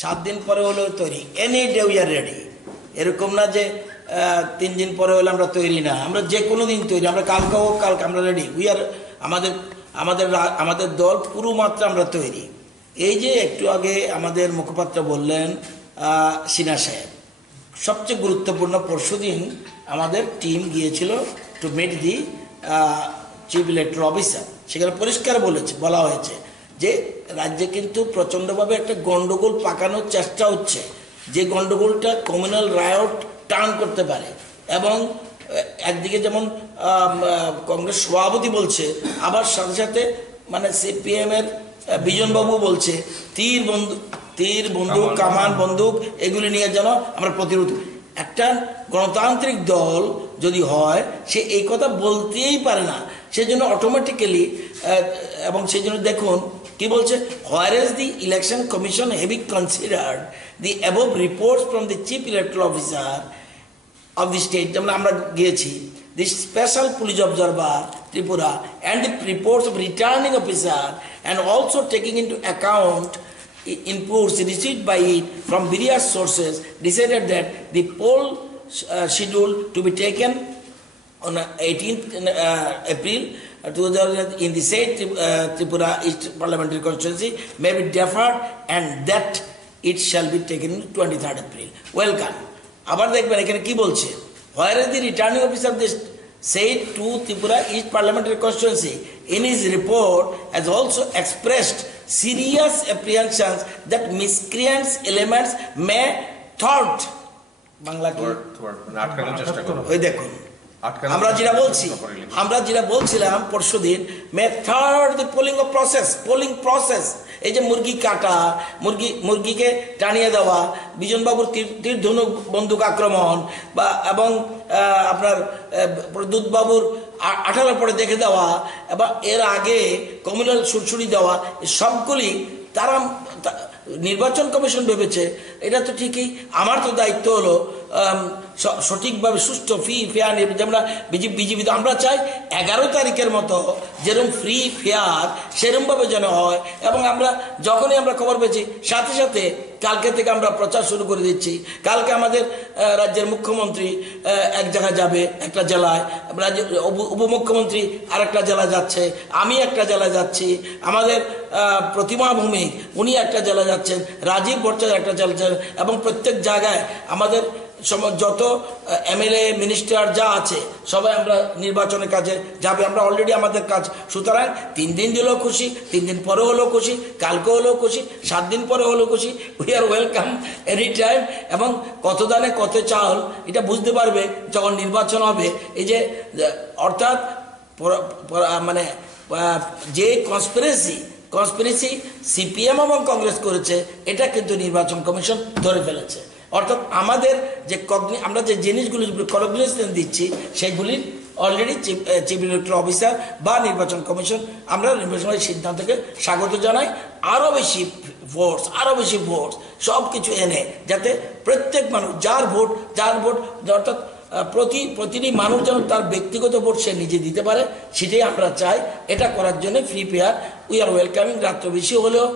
7 দিন পরে হলেও তৈরি, any day we are ready. এরকম না যে 3 দিন পরে হলে আমরা তৈরি না, আমরা যে কোনো দিন তৈরি। আমরা কালকে হোক, কালকে আমরা রেডি। উই আর আমাদের দল পুরো মাত্রা আমরা তৈরি। এই যে একটু আগে আমাদের মুখপাত্র বললেন সিনহা সাহেব, সবচেয়ে গুরুত্বপূর্ণ, পরশুদিন আমাদের টিম গিয়েছিল to meet the chief electoral officer. সেখানে পরিষ্কার বলা হয়েছে যে রাজ্যে কিন্তু প্রচণ্ডভাবে একটা গণ্ডগোল পাকানোর চেষ্টা হচ্ছে, যে গণ্ডগোলটা কমিউনাল রায়ট টার্ন করতে পারে। এবং একদিকে যেমন কংগ্রেস সভাপতি বলছে, আবার সাথে সাথে মানে সিপিএমের বিজনবাবু বলছে তীর বন্দুক কামান বন্দুক এগুলি নিয়ে যেন আমরা প্রতিরোধ। একটা গণতান্ত্রিক দল যদি হয়, সে এই কথা বলতেই পারে না, সেজন্য অটোমেটিক্যালি। এবং সেই জন্য দেখুন কি বলছে, whereas the election commission having considered the above reports from the chief electoral officer of the state, যেমন আমরা গিয়েছি, the special police observer Tripura and the reports of returning officer, and also taking into account inputs received by it from various sources, decided that the poll schedule to be taken on 18th April 2000 in the said Tripura East Parliamentary Constituency may be deferred, and that it shall be taken on 23rd April. Welcome. আবার দেখবেন এখানে কি বলছে, whereas the returning officer of the said to Tripura East Parliamentary Constituency in his report has also expressed serious apprehensions that miscreants elements may thwart Bangla কি আটকানোর চেষ্টা করবে। ওই দেখুন আমরা যেটা বলছিলাম পরশুদিন, মে থার্ড দি পোলিং প্রসেস। এই যে মুরগি কাটা, মুরগিকে টানিয়ে দেওয়া, বিজনবাবুর তীর ধনুক বন্দুক আক্রমণ, বা এবং আপনার প্রদ্যুৎবাবুর আঠালোর পরে দেখে দেওয়া, এবং এর আগে কমিউনাল সুরসুরি দেওয়া, সবগুলি তারা নির্বাচন কমিশন ভেবেছে এটা তো ঠিকই। আমার তো দায়িত্ব হলো সঠিকভাবে সুষ্ঠু ফেয়ার যেমন বিজেপি তো আমরা চাই 11 তারিখের মতো যেরকম ফ্রি ফেয়ার সেরকমভাবে যেন হয়। এবং আমরা যখনই আমরা খবর পেয়েছি সাথে সাথে কালকে থেকে আমরা প্রচার শুরু করে দিচ্ছি। কালকে আমাদের রাজ্যের মুখ্যমন্ত্রী এক জায়গায় যাবে, একটা জেলায়, রাজ্যের উপমুখ্যমন্ত্রী আরেকটা জেলায় যাচ্ছে, আমি একটা জেলায় যাচ্ছি, আমাদের প্রতিমা ভৌমিক উনি একটা জেলায় যাচ্ছেন, রাজীব ভট্টাচার্য একটা জেলা যাচ্ছেন, এবং প্রত্যেক জায়গায় আমাদের যত এমএলএ মিনিস্টার যা আছে সবাই আমরা নির্বাচনের কাজে যাবে। আমরা অলরেডি আমাদের কাজ, সুতরাং 3 দিন দিলেও খুশি, 3 দিন পরে হলেও খুশি, কালকে হলেও খুশি, 7 দিন পরে হলেও খুশি। We are welcome any time. এবং কত দানে কত চাল এটা বুঝতে পারবে যখন নির্বাচন হবে। এই যে অর্থাৎ মানে যে কনস্পিরেসি সিপিএম এবং কংগ্রেস করেছে, এটা কিন্তু নির্বাচন কমিশন ধরে ফেলেছে। অর্থাৎ আমাদের যে আমরা যে জিনিসগুলি কগনিশন দিচ্ছি সেগুলি অলরেডি চিফ ইলেকট্রাল অফিসার বা নির্বাচন কমিশন, আমরা নির্বাচনের সিদ্ধান্তকে স্বাগত জানাই। আরও বেশি ভোট সব কিছু এনে যাতে প্রত্যেক মানুষ যার ভোট অর্থাৎ প্রতিটি মানুষ যেন তার ব্যক্তিগত ভোট সে নিজে দিতে পারে, সেটাই আমরা চাই। এটা করার জন্য free fair we are welcoming. রাত্র বেশি হলেও